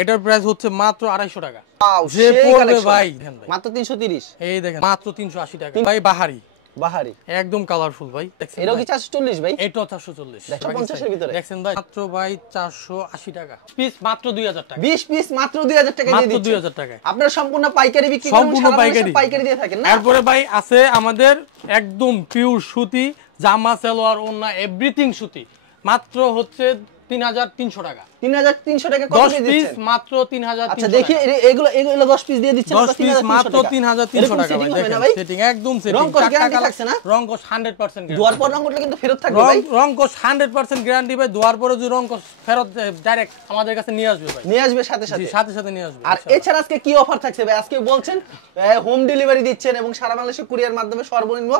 এটার প্রাইস হচ্ছে মাত্র 250 টাকা। ওয়াও, যে সেই পড়বে কালেকশন ভাই মাত্র 330। এই দেখেন মাত্র 380 টাকা ভাই। বাহারি একদম কালারফুল ভাই। এটাও কি 440 ভাই? এটাও 440 150 এর ভিতরে দেখছেন ভাই, মাত্র ভাই 480 টাকা পিস, মাত্র 2000 টাকা। 20 পিস মাত্র 2000 টাকা দিয়ে দিচ্ছেন। 2000 টাকা। আপনারা সম্পূর্ণ পাইকারি বিক্রি করেন, সম্পূর্ণ পাইকারি দিয়ে থাকেন না? এরপরে ভাই আছে আমাদের একদম পিওর সুতি, জামা সালোয়ার ওন্না এভরিথিং সুতি, মাত্র হচ্ছে 3300 টাকা। 3300 টাকা কত দিয়ে দিচ্ছেন? মাত্র 3300। আচ্ছা দেখি এগুলো 10 পিস দিয়ে দিচ্ছেন 10 পিস মাত্র 3300 টাকা ভাই। দেখেন সেটিং একদম সেটিং, রং কোশ গ্যারান্টি থাকছে না? রং কোশ 100% গ্যারান্টি। দুয়ার পর রং করলে কিন্তু ফেরত থাকবে ভাই। রং কোশ 100% গ্যারান্টি ভাই। দুয়ার পরে যদি রং কোশ ফেরত ডাইরেক্ট আমাদের কাছে নিয়ে আসবে ভাই, নিয়ে আসবে সাথে সাথে নিয়ে আসবে। আর এছাড়া আজকে কি অফার থাকছে ভাই? আজকে বলছেন হোম ডেলিভারি দিচ্ছেন এবং সারা বাংলাদেশে কুরিয়ার মাধ্যমে সর্বনিম্ন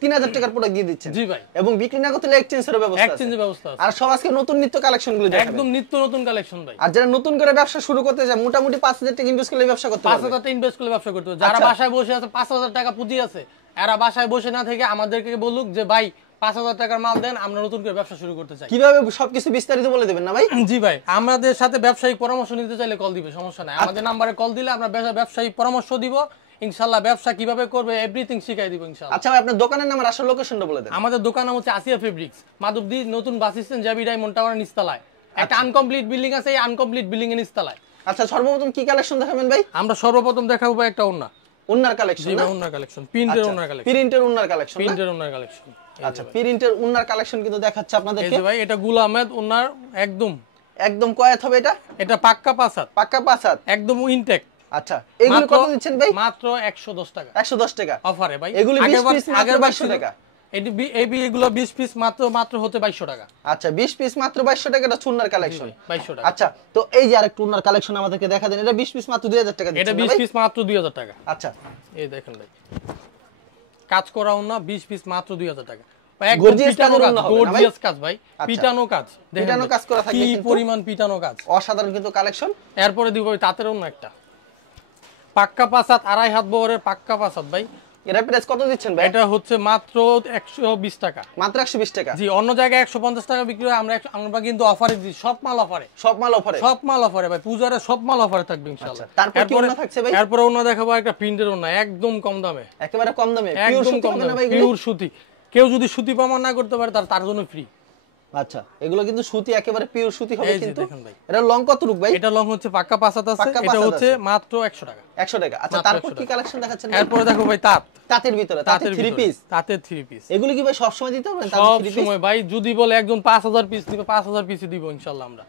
3000 টাকার প্রোডাক্ট দিয়ে দিচ্ছেন। জি ভাই। এবং বিক্রি না করতে এক্সচেঞ্জের ব্যবস্থা আছে। আর সব আজকে নতুন নিত্য কালেকশনগুলো দেখাবেন। একদম নিত্য নতুন কালেকশন ভাই। আর যারা নতুন করে ব্যবসা শুরু করতে চায় মোটামুটি 5000 টাকা ইনভেস্ট করলে ব্যবসা করতে পারবে। 5000 টাকা ইনভেস্ট করলে ব্যবসা করতে পারবে। যারা বাসায় বসে আছে 5000 টাকা পুঁজি আছে, এরা বাসায় বসে না থেকে আমাদেরকে বলুক যে ভাই 5000 টাকার মাল দেন, আমরা নতুন করে ব্যবসা শুরু করতে চাই। কিভাবে সবকিছু বিস্তারিত বলে দেবেন না ভাই? জি ভাই, আমাদের সাথে ব্যবসায়িক পরামর্শ নিতে চাইলে কল দিবে, সমস্যা নাই। আমাদের নম্বরে কল দিলে আমরা ব্যবসায়িক পরামর্শ দিব ইনশাআল্লাহ। ব্যবসা কিভাবে করবে এভরিথিং শিখাই দিব ইনশাআল্লাহ। আচ্ছা ভাই, আপনার দোকানের নাম আর আসল লোকেশনটা বলে দেন। আমাদের দোকান নাম হচ্ছে আসিয়া ফেব্রিক্স, মাধবদী নতুন বাস স্ট্যান্ড, জাবি ডায়মন্ড টাওয়ার নিচতলায়। একটা আনকমপ্লিট বিল্ডিং আছে, এই আনকমপ্লিট বিল্ডিং এর নিচতলায়। আচ্ছা সর্বপ্রথম কি কালেকশন দেখাবেন ভাই? আমরা সর্বপ্রথম দেখাবো ভাই একটা ওন্নার কালেকশন। জি ভাই, ওন্নার কালেকশন, প্রিন্টের ওন্নার কালেকশন। প্রিন্টের ওন্নার কালেকশন, প্রিন্টের ওন্নার কালেকশন। আচ্ছা প্রিন্টের ওন্নার কালেকশন কিন্তু দেখাচ্ছে আপনাদেরকে। এই যে ভাই, এটা গুল আহমেদ ওন্নার একদম কয়াত হবে এটা? এটা পাক্কা পাঁচাত, পাক্কা পাঁচাত একদম ইনটেক। আচ্ছা এগুলো কত দিচ্ছেন ভাই? মাত্র 110 টাকা। 110 টাকা অফারে ভাই। এগুলো 20 পিস মাত্র 2200 টাকা। এগুলো 20 পিস মাত্র হতে 2200 টাকা। আচ্ছা 20 পিস মাত্র 2200 টাকা, এটা চুন্নার কালেকশন 2200 টাকা। আচ্ছা তো এই যে আরেকটা চুন্নার কালেকশন আমাদেরকে দেখা দেন। এটা 20 পিস মাত্র 2000 টাকা দিচ্ছেন। এটা 20 পিস মাত্র 2000 টাকা। আচ্ছা এই দেখেন ভাই, কাজ করা ওন্না 20 পিস মাত্র 2000 টাকা। গর্জিয়াস কাজ ভাই, পিটানো কাজ, পিটানো কাজ করা থাকে, কি পরিমাণ পিটানো কাজ, অসাধারণ কিন্তু কালেকশন। এরপরে দিব তাঁতের ওন্না একটা পাক্কা পাঁচাত, 2.5 হাত বহরের পাক্কা পাঁচাত ভাই। এর প্রাইস কত দিচ্ছেন ভাই? এটা হচ্ছে মাত্র 120 টাকা। মাত্র 120 টাকা? জি, অন্য জায়গায় 150 টাকা বিক্রি হয়, আমরা কিন্তু অফারে দিই। সব মাল অফারে ভাই। পূজারে সব মাল অফারে থাকবে ইনশাআল্লাহ। তারপর কি ওন্না থাকছে ভাই? এরপর ওন্না দেখাবো একটা প্রিন্টের ওন্না, একদম কম দামে, একেবারে কম দামে, একদম কম দামে, পিওর সুতি। কেউ যদি সুতি প্রমাণ না করতে পারে তার জন্য ফ্রি। আচ্ছা এগুলো কিন্তু সুতি, একেবারে পিওর সুতি হবে। কিন্তু এটা লং কত রূপ ভাই? এটা লং হচ্ছে পাক্কা পাঁচাত আছে, এটা হচ্ছে মাত্র 100 টাকা। 100 টাকা। আচ্ছা তারপর কি কালেকশন দেখাচ্ছেন? এরপর দেখো ভাই তাঁতের ভিতরে, তাঁতের 3 পিস। তাঁতের 3 পিস এগুলো কি ভাই সব সময় দিতে হবে? সব সময় ভাই। যদি বলে একজন 5000 পিস দিবে, 5000 পিসই দিব ইনশাআল্লাহ আমরা।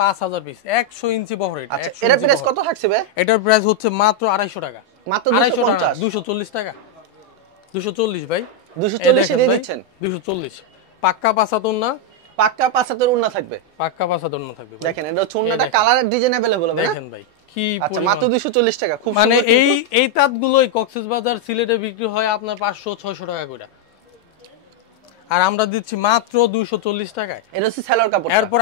5000 পিস 100 ইঞ্চি বহর। এটা আচ্ছা এর প্রাইস কত থাকছে ভাই? এটার প্রাইস হচ্ছে মাত্র 250 টাকা। মাত্র 250? 240 টাকা। 240 ভাই, 240 এ দিয়ে দিচ্ছেন? 240 পাক্কা পাঁচাত ওন্না, পাক্কা পাঁচাতের ওন্না থাকবে, পাক্কা পাঁচাত ওন্না থাকবে। দেখেন এটা ওন্নাটা কালার ডিজাইন अवेलेबल হবে না? দেখেন ভাই কি আচ্ছা মাত্র 240 টাকা। খুব মানে এই তাঁতগুলোই কক্সবাজার সিলেটে বিক্রি হয় আপনার 500-600 টাকা করে, আর আমরা দিচ্ছি মাত্র 240 টাকায়। এটা হচ্ছে সালোয়ার কাপড়। এরপর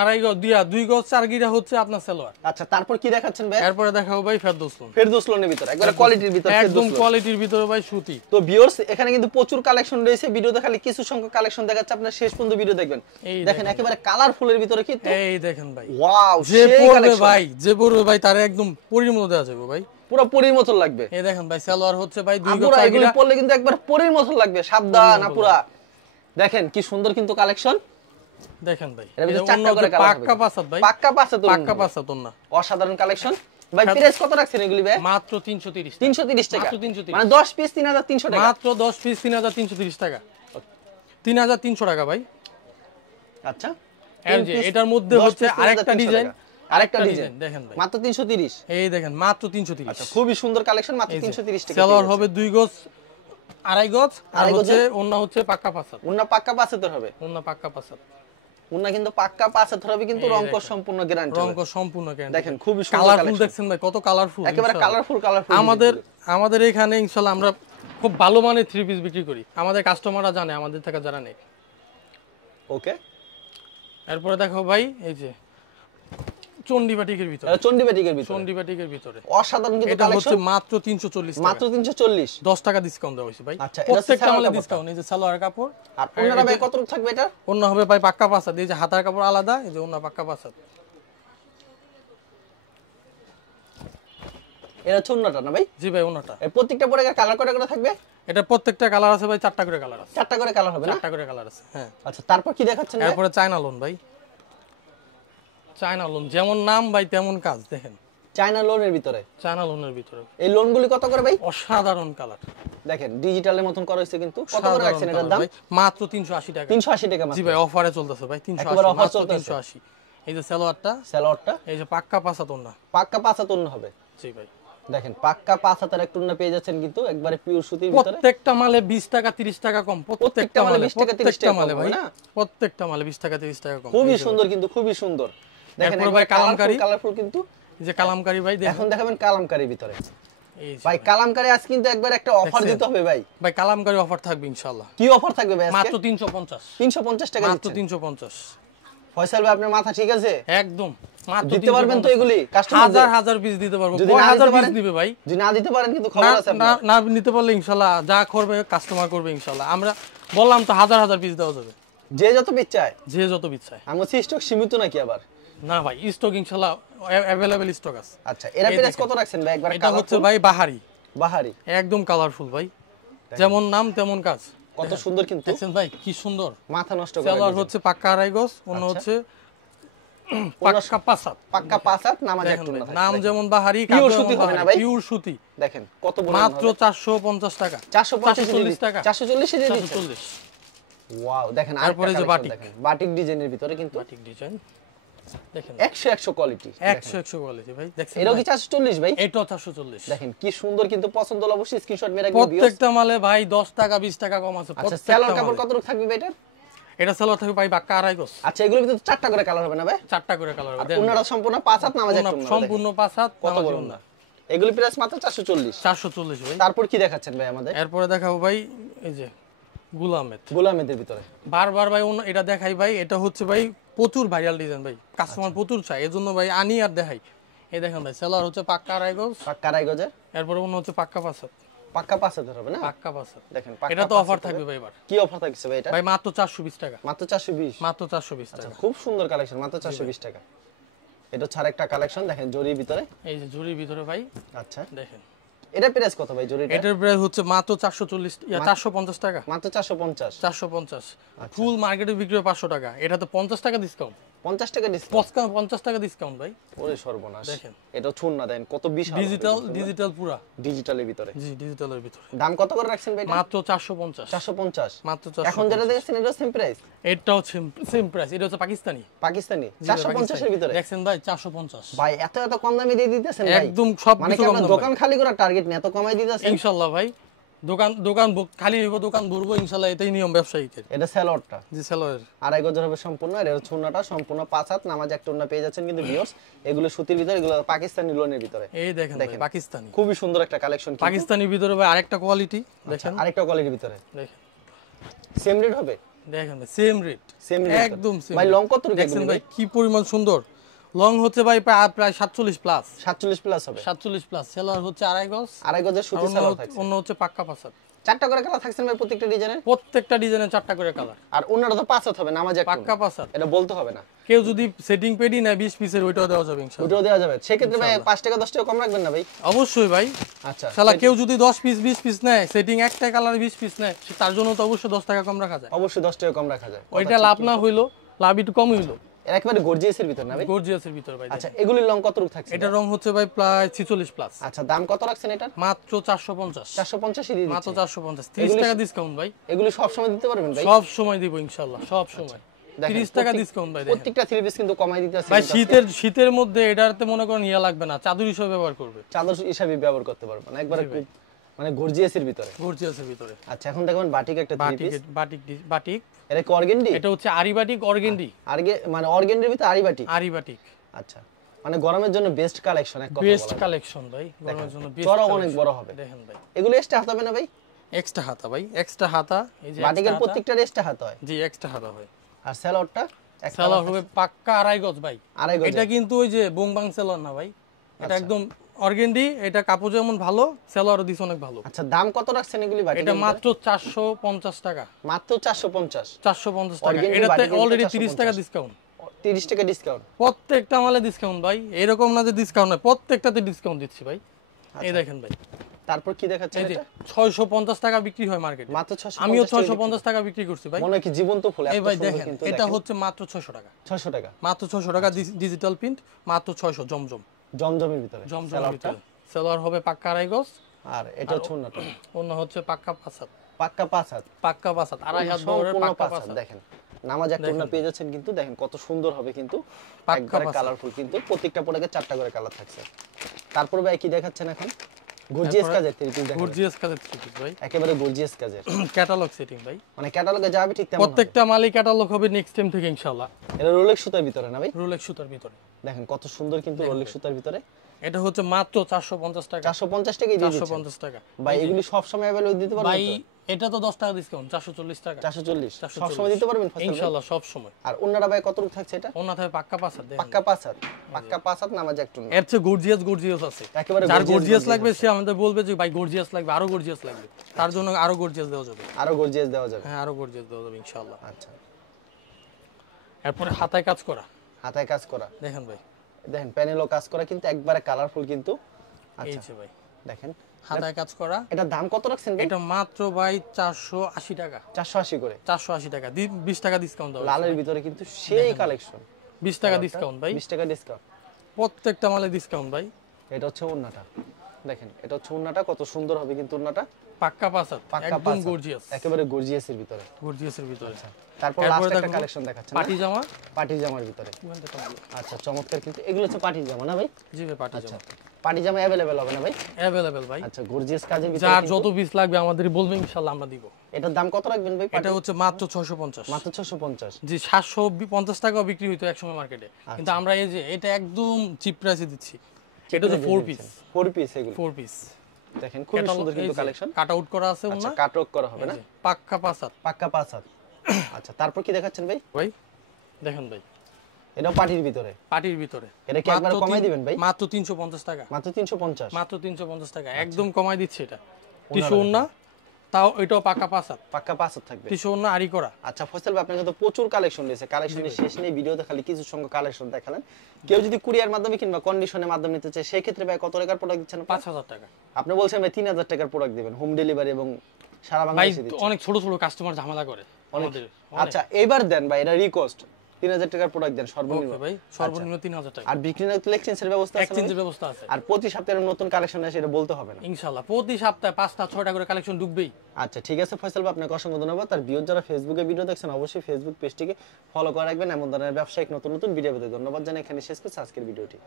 আড়াই গজ দিয়া 2 গজ 4 গিরা হচ্ছে আপনার সালোয়ার। আচ্ছা তারপর কি দেখাচ্ছেন ভাই? এরপরে দেখাবো ভাই ফেরদৌসলন। ফেরদৌসলনের ভিতর একবারে কোয়ালিটির ভিতর, একদম কোয়ালিটির ভিতরে ভাই সুতি। তো ভিউয়ার্স এখানে কিন্তু প্রচুর কালেকশন রয়েছে। ভিডিওতে খালি কিছু সংখ্যক কালেকশন দেখাচ্ছে, আপনারা শেষ পর্যন্ত ভিডিও দেখবেন। দেখেন একেবারে কালারফুলের ভিতরে কি তো এই দেখেন ভাই, ওয়াও যে পড়বে ভাই তার একদম পরীর মতো দেওয়া যাবে ভাই, পুরো পরীর মতো লাগবে। এই দেখেন ভাই সালোয়ার হচ্ছে ভাই 2 গজ 4 এগুলো গিরা পরলে কিন্তু একবার পরীর মতো লাগবে, সাবধান আপুরা। দেখেন কি সুন্দর কিন্তু কালেকশন। দেখেন ভাই এটা চারটা করে কালার হবে। পাক্কা পাঁচাত ভাই, পাক্কা পাঁচাত ওন্না, অসাধারণ কালেকশন ভাই। প্রাইস কত রাখছেন এগুলি ভাই? মাত্র 330 টাকা। 330 টাকা মাত্র 330, মানে 10 পিস 3300 টাকা। মাত্র 10 পিস 3330 টাকা। 3300 টাকা ভাই। আচ্ছা এটার মধ্যে হচ্ছে আরেকটা ডিজাইন দেখেন ভাই, মাত্র 330। এই দেখেন মাত্র 330। আচ্ছা খুবই সুন্দর কালেকশন, মাত্র 330 টাকা। সালোয়ার হবে 2 গজ 2.5 গজ, আর হচ্ছে ওন্না হচ্ছে পাক্কা পাঁচাত। ওন্না পাক্কা পাঁচাতের হবে, ওন্না পাক্কা পাঁচাত। ওন্না কিন্তু পাক্কা পাঁচাতের হবে, কিন্তু রংকশ সম্পূর্ণ গ্যারান্টি, রংকশ সম্পূর্ণ গ্যারান্টি। দেখেন খুবই সুন্দর কালারফুল দেখছেন ভাই, কত কালারফুল, একেবারে কালারফুল। আমাদের এখানে ইনশাআল্লাহ আমরা খুব ভালো মানের 3 পিস বিক্রি করি, আমাদের কাস্টমাররা জানে, আমাদের থেকে যারা নেই। ওকে এরপরে দেখো ভাই এই যে চন্ডিবাটিকের ভিতরে, চন্ডিবাটিকের ভিতরে অসাধারণ কিন্তু এটা হচ্ছে মাত্র 340 টাকা। মাত্র 340, 10 টাকা ডিসকাউন্ট দেওয়া হয়েছে ভাই। আচ্ছা প্রত্যেকটা মালে ডিসকাউন্ট। এই যে সালোয়ার কাপড়, আর ওন্নাটা ভাই কত থাকবে এটা? ওন্না হবে ভাই পাক্কা পাঁচাত। এই যে হাতার কাপড় আলাদা, এই যে ওন্না পাক্কা পাঁচাত। এটা হচ্ছে ওন্নাটা না ভাই? জি ভাই ওন্নাটা। এই প্রত্যেকটা পরে কালার কয়টা করে থাকবে? এটা প্রত্যেকটা কালার আছে ভাই, 4টা করে কালার আছে। 4টা করে কালার হবে না? 4টা করে কালার আছে, হ্যাঁ। আচ্ছা, তারপর কি দেখাচ্ছেন ভাই? এরপরে চায়না লোন ভাই, চায়না লোন যেমন নাম ভাই তেমন কাজ। দেখেন চায়না লোনের ভিতরে, চায়না লোনের ভিতরে এই লোনগুলি কত করে ভাই? অসাধারণ কালার, দেখেন ডিজিটালের মতন করা হয়েছে কিন্তু। কত করে রাখছেন এটার দাম? মাত্র 380 টাকা। 380 টাকা জি মাত্র। ভাই অফারে চলতেছে ভাই, 380 একবার অফার মাত্র চলতেছে। 380। এই যে সালোয়ারটা, সালোয়ারটা এই যে পাক্কা পাঁচাতন না। পাক্কা 5 হাত ওন্না হবে। জি ভাই দেখেন পাক্কা 5 হাতের একটা ওন্না পেয়ে যাচ্ছেন কিন্তু একবারে পিওর সুতির ভিতরে। প্রত্যেকটা মালে 20 টাকা 30 টাকা কম, প্রত্যেকটা মালে 20 টাকা 30 টাকা মালে কম ভাই, না? প্রত্যেকটা মালে 20 টাকা 30 টাকা কম। খুবই সুন্দর কিন্তু, খুবই সুন্দর। দেখেন এরপর ভাই কালামকারী, কালারফুল কিন্তু। এই যে কালামকারী ভাই দেখেন, এখন দেখাবেন কালামকারীর ভিতরে। এই যে ভাই কালামকারী আজ কিন্তু একবার একটা অফার দিতে হবে ভাই। ভাই কালামকারী অফার থাকবে ইনশাআল্লাহ। কি অফার থাকবে ভাই আজকে? মাত্র 350। 350 টাকা মাত্র দিচ্ছেন। 350। ফয়সাল ভাই আপনার মাথা ঠিক আছে? একদম মাত্র দিতে পারবেন তো এগুলি কাস্টমার? হাজার হাজার পিস দিতে পারবো। যদি কয় না হাজার দিতে পিস পারেন? দিবে ভাই? যদি না দিতে পারেন কিন্তু খবর আছে না আপনার। না নিতে পারলে ইনশাআল্লাহ যা করবে কাস্টমার করবে ইনশাআল্লাহ। আমরা বললাম তো হাজার হাজার পিস দেওয়া যাবে, যে যত পিস চায়। যে যত পিস চায়। আমার স্টক সীমিত নাকি আবার? না ভাই স্টক ইনশাআল্লাহ अवेलेबल স্টক আছে। আচ্ছা, এরা প্রাইস কত রাখছেন ভাই একবার? এটা হচ্ছে ভাই বাহারি, বাহারি একদম কালারফুল ভাই, যেমন নাম তেমন কাজ। কত সুন্দর কিন্তু। দেখছেন ভাই কি সুন্দর। মাথা নষ্ট করে সালোয়ার দিয়েছেন। হচ্ছে পাক্কা আড়াই গজ, অন্য হচ্ছে পাক্কা পাঁচ হাত। পাক্কা 5 হাত নামাজ দেখেন একটু ভাই, না। নাম যেমন বাহারি, কাজ পিওর যেমন সুতি হবে না বাহারি, ভাই? পিওর সুতি। দেখেন কত বড় মাত্র 450 টাকা। 440 টাকা। 440 এর দিচ্ছেন। 440 ওয়াও, দেখেন তারপরে আরেকটা যে কালেকশন বাটিক। দেখেন। বাটিক ডিজাইনের ভিতরে কিন্তু বাটিক ডিজাইন দেখেন 100 কোয়ালিটি। 100 কোয়ালিটি ভাই। দেখছেন এটাও ভাই? কি 440 ভাই? এটাও 440। দেখেন কি সুন্দর কিন্তু, পছন্দ হলে অবশ্যই স্ক্রিনশট মেরে রাখবেন ভিউয়ার্স। প্রত্যেকটা মালে ভাই 10 টাকা 20 টাকা কম আছে আচ্ছা, প্রত্যেকটা সেলর কাপড় মালে। কত রকম থাকবে ভাই এটা? এটা সালোয়ার থাকবে ভাই পাক্কা আড়াই গজ। আচ্ছা, এগুলোর ভিতরে 4টা করে কালার হবে না ভাই? 4টা করে কালার হবে। ওনারা সম্পূর্ণ 5 হাত নামাজ একটু না। সম্পূর্ণ 5 হাত কত নামাজি বড় ওন্না। না? এগুলো প্রাইস মাত্র 440। 440 ভাই। তারপর কি দেখাচ্ছেন ভাই আমাদের? এরপরে দেখাবো ভাই এই যে গুলামেত। গোলামেদের ভিতরে বারবার ভাই এটা দেখাই ভাই, এটা হচ্ছে ভাই প্রচুর ভাইরাল ডিজাইন ভাই, কাস্টমার প্রচুর চাই, এজন্য ভাই আনি আর দেখাই। এই দেখেন ভাই সালোয়ার হচ্ছে পাক্কা আড়াই গজ, পাক্কা আড়াই গজের, এরপরে অন্য হচ্ছে পাক্কা 5 হাত। পাক্কা 5 হাতের হবে না? পাক্কা 5 হাত। দেখেন পাক্কা এটা তো 5 অফার হাতের থাকবে হবে। ভাই এবার। কি অফার থাকছে ভাই এটা? ভাই মাত্র 420 টাকা। মাত্র 420। মাত্র 420 টাকা। খুব সুন্দর কালেকশন, মাত্র 420 টাকা। এটা ছাড়া একটা কালেকশন দেখেন জরির ভিতরে। এই যে জরির ভিতরে ভাই আচ্ছা, দেখেন এটা প্রাইস কত ভাই জরিটা? এটার প্রাইস হচ্ছে মাত্র 440 450 টাকা। মাত্র 450। 450। ফুল মার্কেটে বিক্রি হয় 500 টাকা, এটা তো 50 টাকা ডিসকাউন্ট। 50 টাকা ডিসকাউন্ট। 50 টাকা ডিসকাউন্ট ভাই। ওরে সর্বনাশ, দেখেন। এটা ছুন না দেন কত বিশাল ডিজিটাল পুরা। ডিজিটালের ভিতরে। জি ডিজিটালের ভিতরে। দাম কত করে রাখছেন ভাই এটা? মাত্র 450। 450। মাত্র 450। এখন যেটা দেখছেন এটা সেম প্রাইস? এটাও সেম প্রাইস, এটা হচ্ছে পাকিস্তানি। পাকিস্তানি জি ভাই, 450 এর ভিতরে। দেখছেন ভাই 450। ভাই এত এত কম দামে দিয়ে দিতেছেন ভাই? একদম সব মানে কি কিছু কম আপনার দাম দোকান খালি করার টার্গেট না, এত কমাই দিতেছেন? ইনশাআল্লাহ ভাই, দোকান খালি হইব, দোকান ভরবো ইনশাআল্লাহ, এটাই নিয়ম ব্যবসায়ীদের। এটা সেলরটা জি সালোয়ার আড়াই গজের হবে সম্পূর্ণ, আর এর ছুন্নাটা সম্পূর্ণ 5 হাত নামাজ একটা ওন্না পেয়ে যাচ্ছেন কিন্তু ভিউয়ার্স। এগুলো সুতির ভিতরে, এগুলো পাকিস্তানি লোনের ভিতরে। এই দেখেন ভাই পাকিস্তানি। খুবই সুন্দর একটা কালেকশন। পাকিস্তানির ভিতরে ভাই আরেকটা কোয়ালিটি দেখেন, আরেকটা কোয়ালিটির ভিতরে দেখেন সেম রেট হবে? দেখেন ভাই সেম রেট, সেম রেট একদম সেম। ভাই লং কত রেট দেখেন ভাই কি পরিমাণ সুন্দর। লং হচ্ছে ভাই প্রায় 47 প্লাস। 47 প্লাস হবে। 47 প্লাস। সেলার হচ্ছে আড়াই গজ, আড়াই গজের সুতি সেলর থাকছে। অন্য হচ্ছে পাক্কা 5 হাত। 4টা করে কালার থাকছেন ভাই প্রত্যেকটা ডিজাইনের? প্রত্যেকটা ডিজাইনের 4টা করে কালার। আর ওন্নাটা তো 5 হাত হবে নামাজ একটা পাক্কা 5 হাত। এটা বলতে হবে না। কেউ যদি সেটিং পেডি নেয় 20 পিসের, ওইটাও দেওয়া যাবে ইনশাআল্লাহ। ওটাও দেওয়া যাবে। সেক্ষেত্রে ভাই 5 টাকা 10 টাকা কম রাখবেন না ভাই? অবশ্যই ভাই। আচ্ছা, শালা কেউ যদি 10 পিস 20 পিস নেয়, সেটিং একটা কালার 20 পিস নেয়, তার জন্য তো অবশ্যই 10 টাকা কম রাখা যায়। অবশ্যই 10 টাকা কম রাখা যায়। ওইটা লাভ না হইলো, লাভ একটু কম হইলো। এর একেবারে গর্জিয়াসের ভিতর না ভাই? গর্জিয়াসের ভিতর ভাই। আচ্ছা, এগুলির লং কত রূপ থাকছে? এটা রং হচ্ছে ভাই প্রায় 46 প্লাস। আচ্ছা, দাম কত রাখছেন এটা? মাত্র 450। 450 এ দিয়ে মাত্র দিচ্ছেন? 450, 30 টাকা ডিসকাউন্ট ভাই। এগুলি সব সময় দিতে পারবেন ভাই? সব সময় দিব ইনশাআল্লাহ, সব সময়। 30 টাকা ডিসকাউন্ট ভাই। দেখেন প্রত্যেকটা থ্রি পিস কিন্তু কমাই দিতে আছে ভাই, শীতের মধ্যে এটাতে মনে করেন ইয়া লাগবে না, চাদর হিসেবে ব্যবহার করবে, চাদর হিসাবে ব্যবহার করতে পারবেন একবারে খুব মানে গর্জিয়াসের ভিতরে। গর্জিয়াসের ভিতরে। আচ্ছা, এখন দেখবেন বাটিক একটা থ্রি পিস। বাটিক এটা কি অর্গেন্ডি? এটা হচ্ছে আরি বাটিক অর্গেন্ডি। মানে অর্গেন্ডির ভিতরে আরি বাটিক। আরি বাটিক। আচ্ছা, মানে গরমের জন্য বেস্ট কালেকশন এক কথা বলা বেস্ট কালেকশন ভাই, গরমের জন্য বেস্ট। চড়া অনেক বড় হবে। দেখেন ভাই এগুলো এক্সট্রা হাত হবে না ভাই? এক্সট্রা হাতা ভাই, এক্সট্রা হাতা। এই যে বাটিকের প্রত্যেকটা এক্সট্রা হাত হয়। জি এক্সট্রা হাতা হয়। আর সেলরটা সেলর হবে পাক্কা আড়াই গজ ভাই। আড়াই গজ। এটা কিন্তু ওই যে বোংবাং সেলর না ভাই, এটা একদম অর্গেন্ডি। এটা কাপড় যেমন ভালো, সেলরও দিছে অনেক ভালো। আচ্ছা, দাম কত রাখছেন এগুলি বাটিক? এটা মাত্র 450 টাকা। মাত্র 450। 450 টাকা। এটাতে অলরেডি 30 টাকা ডিসকাউন্ট। 30 টাকা ডিসকাউন্ট। প্রত্যেকটা মালে ডিসকাউন্ট ভাই, এরকম না যে ডিসকাউন্ট না, প্রত্যেকটাতে ডিসকাউন্ট দিচ্ছি ভাই। এই দেখেন ভাই, তারপর কি দেখাচ্ছেন এই যে এটা 650 টাকা বিক্রি হয় মার্কেটে, মাত্র 650 আমিও 650 টাকা বিক্রি করছি ভাই। মনে হয় কি জীবন্ত ফুল এত এই ভাই সুন্দর দেখেন, কিন্তু এটা হচ্ছে মাত্র 600 টাকা, 600 টাকা মাত্র 600 টাকা ডিজিটাল প্রিন্ট, মাত্র 600 জমজম, জমজমের ভিতরে জমজমের ভিতরে। সেলোয়ার হবে পাক্কা আড়াই গজ, আর এটা হচ্ছে ওন্নাটা অন্য হচ্ছে পাক্কা পাঁচ হাত, পাক্কা 5 হাত পাক্কা পাঁচ হাত, আড়াই হাত বহরের সম্পূর্ণ পাক্কা 5 পাঁচ হাত। হাত। দেখেন নামাজ একটা ওন্না পেয়ে যাচ্ছেন কিন্তু, দেখেন কত সুন্দর হবে কিন্তু, পাক্কা একবারে 5 হাত। কালারফুল কিন্তু, প্রত্যেকটা প্রোডাক্টে 4টা করে কালার থাকছে। তারপর ভাই কি দেখাচ্ছেন এখন? গর্জিয়াস কাজের থ্রি পিস দেখেন, গর্জিয়াস কাজের থ্রি পিস ভাই, একেবারে গর্জিয়াস কাজের, ক্যাটালগ সেটিং ভাই, মানে ক্যাটালগে যাবে ঠিক তেমন হবে। প্রত্যেকটা মালই ক্যাটালগ হবে নেক্সট টাইম থেকে ইনশাআল্লাহ। এটা রোলেক্স সুতার ভিতরে না ভাই? রোলেক্স সুতার ভিতরে, দেখেন কত সুন্দর কিন্তু রোলেক্স সুতার ভিতরে, এটা হচ্ছে মাত্র 450 টাকা, 450 টাকায় দিয়ে দিচ্ছেন 450 টাকা ভাই। এগুলি সব সময় अवेलेबल দিতে পারবেন ভাই, তো? এটা তো 10 টাকা ডিসকাউন্ট, 440 টাকা, 440 সব সময় দিতে পারবেন ফসল ভাই? ইনশাআল্লাহ সব সময়। আর ওন্নাটা ভাই কতটুকু থাকছে এটা? ওনা থাকে পাক্কা পাঁচ হাত, দেখেন পাক্কা 5 হাত, পাক্কা 5 হাত নামাজ একটু না। এর চেয়ে গর্জিয়াস গর্জিয়াস আছে, একেবারে যার gorgeous গর্জিয়াস gorgeous লাগবে সে আমাদের বলবে যে ভাই গর্জিয়াস লাগবে, আরো গর্জিয়াস লাগবে, তার জন্য আরো গর্জিয়াস দেওয়া যাবে। আরো গর্জিয়াস দেওয়া যাবে। হ্যাঁ, আরো গর্জিয়াস দেওয়া যাবে ইনশাআল্লাহ। আচ্ছা, এরপরে হাতায় কাজ করা, হাতায় কাজ করা, দেখেন ভাই, দেখেন প্যানেলও কাজ করা কিন্তু একবারে কালারফুল কিন্তু। এই আচ্ছা যে ভাই দেখেন হাতায় কাজ করা, এটা দাম কত রাখছেন ভাই? এটা মাত্র ভাই 480 টাকা, 480 করে। 480 টাকা, 20 টাকা ডিসকাউন্ট দাও, লালের ভিতরে কিন্তু সেই কালেকশন, 20 টাকা ডিসকাউন্ট ভাই, 20 টাকা ডিসকাউন্ট। প্রত্যেকটা মালে ডিসকাউন্ট ভাই। এটা হচ্ছে ওন্নাটা, দেখেন এটা হচ্ছে ওন্নাটা, কত সুন্দর হবে কিন্তু ওন্নাটা, পাক্কা পাঁচ হাত, পাক্কা একদম 5 হাত, গর্জিয়াস, একেবারে গর্জিয়াসের ভিতরে। গর্জিয়াসের ভিতরে। তারপর এরপরে লাস্ট একটা দেখো কালেকশন দেখাচ্ছেন পাটি জামা, পার্টি জামার ভিতরে। আচ্ছা চমৎকার কিন্তু, এগুলো হচ্ছে পার্টি জামা না ভাই? জি ভাই পাটি আচ্ছা জামা পার্টি জামা अवेलेबल হবে না ভাই? अवेलेबल ভাই, আচ্ছা গর্জিয়াস কাজের ভিতরে যার কিন্তু। যত পিস লাগবে আমাদের বলবেন ইনশাআল্লাহ আমরা দিব। এটার দাম কত রাখবেন ভাই? এটা হচ্ছে মাত্র 650, মাত্র 650। জি 750 টাকাও বিক্রি হইতো একসময় মার্কেটে, কিন্তু আমরা এই যে এটা একদম চিপ প্রাইসে দিচ্ছি। এটা হচ্ছে 4 পিস, 4 পিস এগুলো 4 পিস দেখেন খুব সুন্দর কিন্তু কালেকশন। কাট আউট করা আছে আচ্ছা ওনা, কাটওয়ার্ক করা হবে না? পাক্কা পাঁচ হাত পাক্কা 5 হাত। আচ্ছা তারপর কি দেখাচ্ছেন ভাই? ভাই দেখেন ভাই, এটাও পার্টির ভিতরে, পাটির ভিতরে এটা কি একবার কমাই দিবেন ভাই? মাত্র 350 টাকা, মাত্র 350। মাত্র 350 টাকা একদম কমাই দিচ্ছে। এটা টিস্যু ওন্না, তাও এটাও পাক্কা পাঁচ হাত, পাক্কা 5 হাত থাকবে। টিস্যু ওন্না আরি করা। আচ্ছা ফয়সাল ভাই, আপনার কাছে তো প্রচুর কালেকশন রয়েছে, কালেকশনের শেষ নেই, ভিডিওতে খালি কিছু সংখ্যক কালেকশন দেখালেন। কেউ যদি কুরিয়ার মাধ্যমে কিংবা কন্ডিশনের মাধ্যমে নিতে চায় সেই ক্ষেত্রে ভাই কত টাকার প্রোডাক্ট দিচ্ছেন? 5000 টাকা আপনি বলছেন ভাই 3000 টাকার প্রোডাক্ট দিবেন, হোম ডেলিভারি এবং সারা ভাই। বাংলাদেশে দিচ্ছেন। অনেক ছোট ছোট কাস্টমার ঝামেলা করে আমাদের। আচ্ছা এবার দেন ভাই, এটা রিকোয়েস্ট 3000 টাকার প্রোডাক্ট দেন সর্বনিম্ন ওকে ভাই, সর্বনিম্ন 3000 টাকা। আর বিক্রি না করলে এক্সচেঞ্জের ব্যবস্থা আছে? এক্সচেঞ্জের ব্যবস্থা আছে আর প্রতি সপ্তাহে নতুন কালেকশন আসে এটা বলতে হবে না ইনশাআল্লাহ। প্রতি সপ্তাহে 5টা 6টা করে কালেকশন ঢুকবেই। আচ্ছা ঠিক আছে ফয়সাল ভাই, আপনাকে অসংখ্য ধন্যবাদ। আর ভিউয়ার যারা ফেসবুকে ভিডিও দেখছেন অবশ্যই ফেসবুক পেজটিকে ফলো করে রাখবেন, এমন ধরনের ব্যবসায়িক নতুন নতুন ভিডিও পেতে। ধন্যবাদ জানাই, এখানে শেষ করছি আজকের ভিডিওটি।